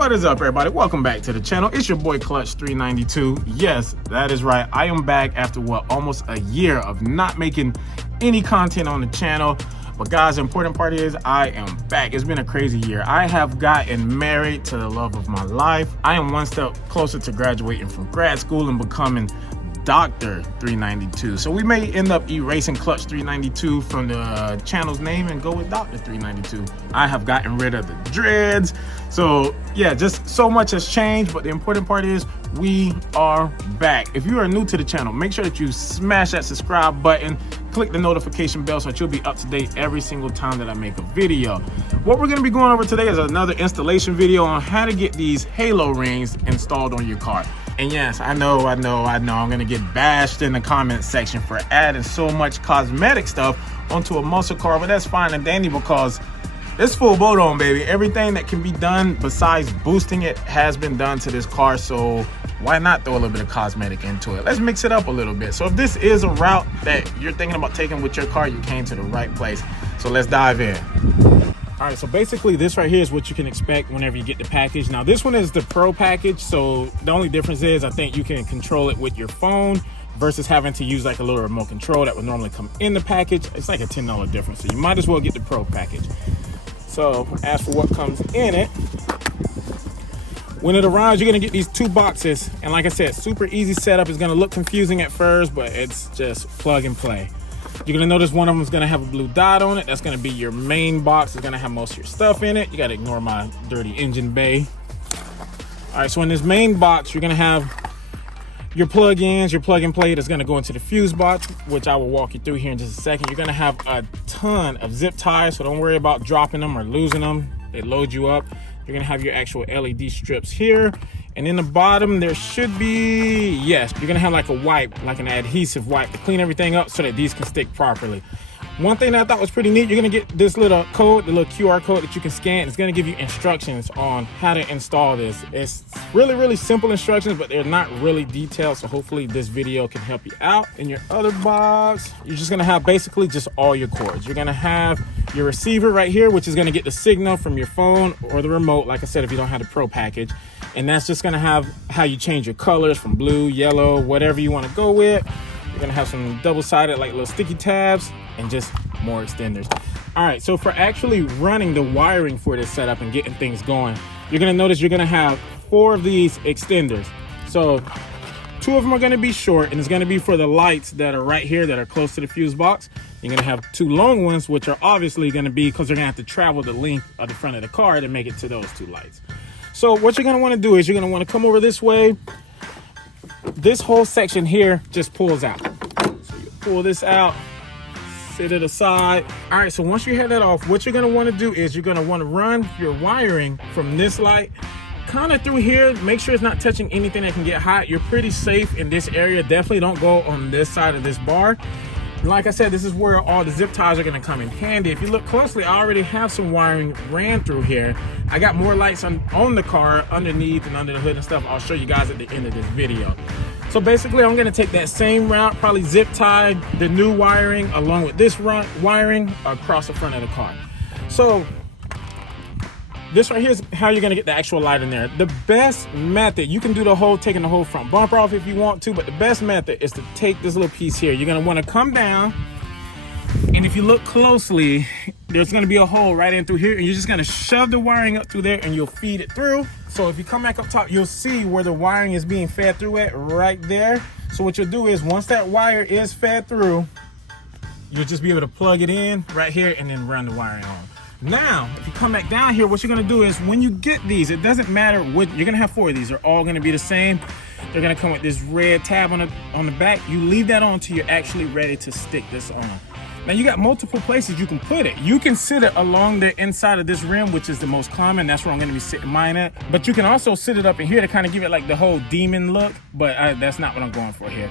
What is up, everybody? Welcome back to the channel. It's your boy Clutch 392. Yes, that is right. I am back after almost a year of not making any content on the channel. But guys, the important part is I am back. It's been a crazy year. I have gotten married to the love of my life. I am one step closer to graduating from grad school and becoming Dr. 392. So we may end up erasing Clutch 392 from the channel's name and go with Dr. 392. I have gotten rid of the dreads. So yeah, just so much has changed, but the important part is we are back. If you are new to the channel, make sure that you smash that subscribe button, click the notification bell so that you'll be up to date every single time that I make a video. What we're gonna be going over today is another installation video on how to get these halo rings installed on your car. And yes, I know, I'm gonna get bashed in the comment section for adding so much cosmetic stuff onto a muscle car, but that's fine and dandy because it's full boat on, baby. Everything that can be done besides boosting it has been done to this car, so why not throw a little bit of cosmetic into it? Let's mix it up a little bit. So if this is a route that you're thinking about taking with your car, you came to the right place. So let's dive in. All right, so basically this right here is what you can expect whenever you get the package. Now this one is the Pro package, so the only difference is I think you can control it with your phone versus having to use like a little remote control that would normally come in the package. It's like a $10 difference, so you might as well get the Pro package. So as for what comes in it, when it arrives, you're gonna get these two boxes. And like I said, super easy setup. It's gonna look confusing at first, but it's just plug and play. You're gonna notice one of them is gonna have a blue dot on it. That's gonna be your main box. It's gonna have most of your stuff in it. You gotta ignore my dirty engine bay. All right, so in this main box, you're gonna have your plug-ins, your plug and play that's gonna go into the fuse box, which I will walk you through here in just a second. You're gonna have a ton of zip ties, so don't worry about dropping them or losing them. They load you up. You're gonna have your actual LED strips here. And in the bottom, there should be, yes, you're gonna have like a wipe, like an adhesive wipe to clean everything up so that these can stick properly. One thing that I thought was pretty neat, you're gonna get this little code, the little QR code that you can scan. It's gonna give you instructions on how to install this. It's really, really simple instructions, but they're not really detailed. So hopefully this video can help you out. In your other box, you're just gonna have basically just all your cords. You're gonna have your receiver right here, which is gonna get the signal from your phone or the remote, like I said, if you don't have the Pro package. And that's just gonna have how you change your colors from blue, yellow, whatever you wanna go with. You're gonna have some double-sided like little sticky tabs and just more extenders. All right, so for actually running the wiring for this setup and getting things going, you're gonna notice you're gonna have 4 of these extenders. So 2 of them are gonna be short, and it's gonna be for the lights that are right here that are close to the fuse box. You're gonna have 2 long ones, which are obviously gonna be because they're gonna have to travel the length of the front of the car to make it to those 2 lights. So what you're gonna wanna do is you're gonna wanna come over this way. This whole section here just pulls out. So you pull this out, sit it aside. All right, so once you have that off, what you're gonna wanna do is you're gonna wanna run your wiring from this light kind of through here. Make sure it's not touching anything that can get hot. You're pretty safe in this area. Definitely don't go on this side of this bar. Like I said, this is where all the zip ties are gonna come in handy. If you look closely, I already have some wiring ran through here. I got more lights on the car underneath and under the hood and stuff. I'll show you guys at the end of this video. So basically, I'm gonna take that same route, probably zip tie the new wiring along with this wiring across the front of the car. So this right here is how you're gonna get the actual light in there. The best method, you can do taking the whole front bumper off if you want to, but the best method is to take this little piece here. You're gonna wanna come down, and if you look closely, there's gonna be a hole right in through here, and you're just gonna shove the wiring up through there and you'll feed it through. So if you come back up top, you'll see where the wiring is being fed through at right there. So what you'll do is once that wire is fed through, you'll just be able to plug it in right here and then run the wiring on. Now, if you come back down here, what you're gonna do is when you get these, it doesn't matter what, you're gonna have 4 of these. They're all gonna be the same. They're gonna come with this red tab on the back. You leave that on until you're actually ready to stick this on. Now you got multiple places you can put it. You can sit it along the inside of this rim, which is the most common. That's where I'm gonna be sitting mine at. But you can also sit it up in here to kind of give it like the whole demon look, but that's not what I'm going for here.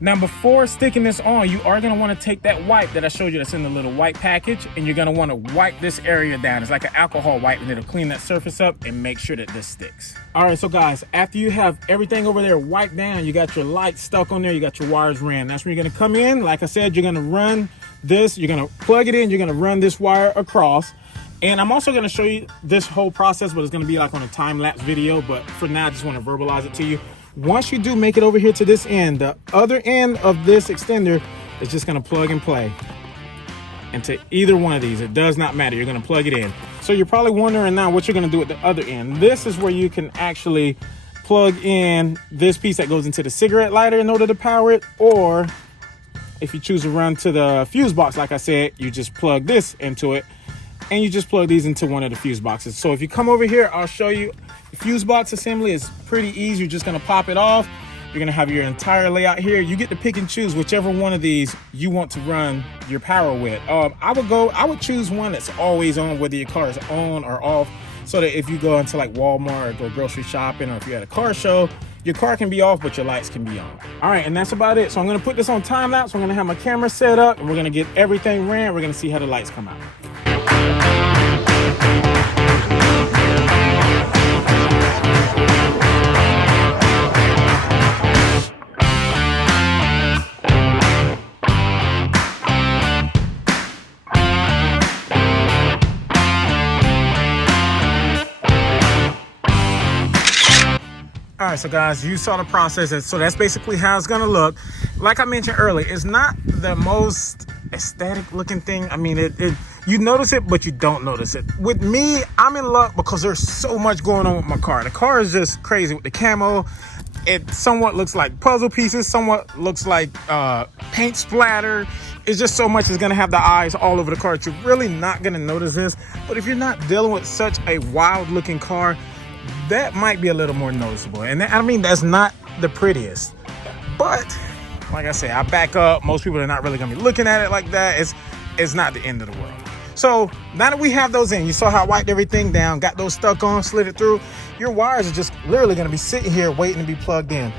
Now, before sticking this on, you are gonna wanna take that wipe that I showed you that's in the little white package, and you're gonna wanna wipe this area down. It's like an alcohol wipe, and it'll clean that surface up and make sure that this sticks. All right, so guys, after you have everything over there wiped down, you got your light stuck on there, you got your wires ran. That's where you're gonna come in. Like I said, you're gonna run this, you're gonna plug it in, you're gonna run this wire across. And I'm also going to show you this whole process, but it's going to be like on a time-lapse video. But for now, I just want to verbalize it to you. Once you do make it over here to this end, the other end of this extender is just going to plug and play into either one of these. It does not matter. You're going to plug it in. So you're probably wondering now what you're going to do at the other end. This is where you can actually plug in this piece that goes into the cigarette lighter in order to power it, or if you choose to run to the fuse box, like I said, you just plug this into it, and you just plug these into one of the fuse boxes. So if you come over here, I'll show you. The fuse box assembly is pretty easy. You're just going to pop it off. You're going to have your entire layout here. You get to pick and choose whichever one of these you want to run your power with. I would choose one that's always on, whether your car is on or off, so that if you go into like Walmart or go grocery shopping, or if you're at a car show, your car can be off, but your lights can be on. All right, and that's about it. So I'm going to put this on time lapse. I'm going to have my camera set up, and we're going to get everything ran. We're going to see how the lights come out. All right, so guys, you saw the process, and so that's basically how it's gonna look. Like I mentioned earlier, it's not the most aesthetic looking thing. I mean, you notice it, but you don't notice it. With me, I'm in luck because there's so much going on with my car. The car is just crazy with the camo. It somewhat looks like puzzle pieces, somewhat looks like paint splatter. It's just so much is gonna have the eyes all over the car that you're really not gonna notice this. But if you're not dealing with such a wild looking car, that might be a little more noticeable. And I mean, that's not the prettiest, but like I say, I back up. Most people are not really gonna be looking at it like that. It's not the end of the world. So now that we have those in, you saw how I wiped everything down, got those stuck on, slid it through. Your wires are just literally gonna be sitting here waiting to be plugged in.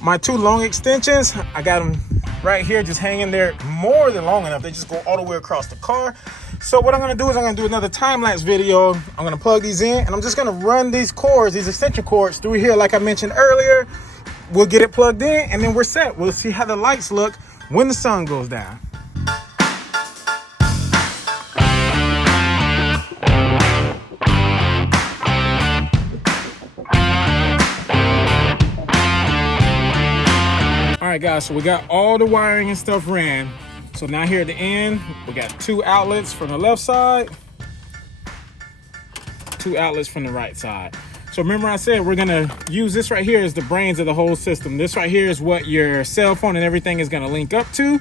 My two long extensions, I got them right here, just hanging there more than long enough. They just go all the way across the car. So what I'm gonna do is I'm gonna do another time-lapse video. I'm gonna plug these in, and I'm just gonna run these cords, these extension cords through here like I mentioned earlier. We'll get it plugged in, and then we're set. We'll see how the lights look when the sun goes down. All right, guys, so we got all the wiring and stuff ran. So now here at the end, we got 2 outlets from the left side, 2 outlets from the right side. So remember I said we're gonna use this right here as the brains of the whole system. This right here is what your cell phone and everything is gonna link up to.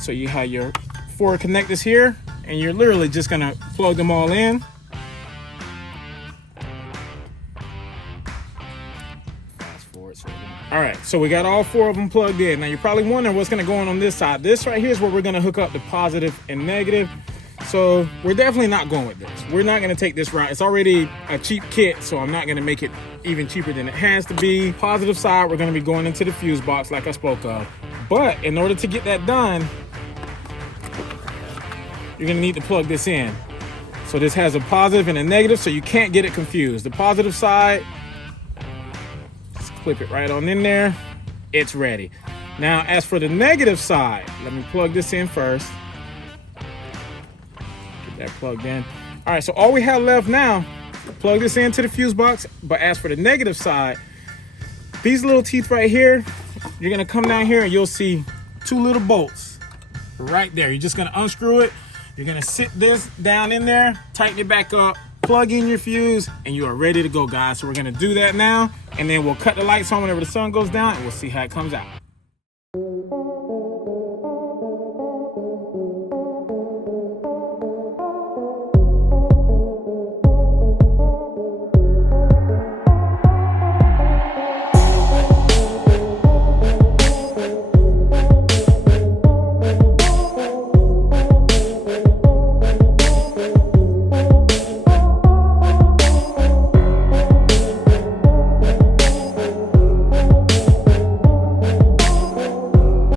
So you have your 4 connectors here, and you're literally just gonna plug them all in. All right, so we got all 4 of them plugged in. Now you're probably wondering what's gonna go on this side. This right here is where we're gonna hook up the positive and negative. So we're definitely not going with this. We're not gonna take this route. It's already a cheap kit, so I'm not gonna make it even cheaper than it has to be. Positive side, we're gonna be going into the fuse box like I spoke of. But in order to get that done, you're gonna need to plug this in. So this has a positive and a negative, so you can't get it confused. The positive side, clip it right on in there, it's ready. Now as for the negative side, let me plug this in first. Get that plugged in. All right, so all we have left now, plug this into the fuse box. But as for the negative side, these little teeth right here, you're gonna come down here and you'll see 2 little bolts right there. You're just gonna unscrew it. You're gonna sit this down in there, tighten it back up, plug in your fuse, and you are ready to go, guys. So we're gonna do that now, and then we'll cut the lights on whenever the sun goes down, and we'll see how it comes out.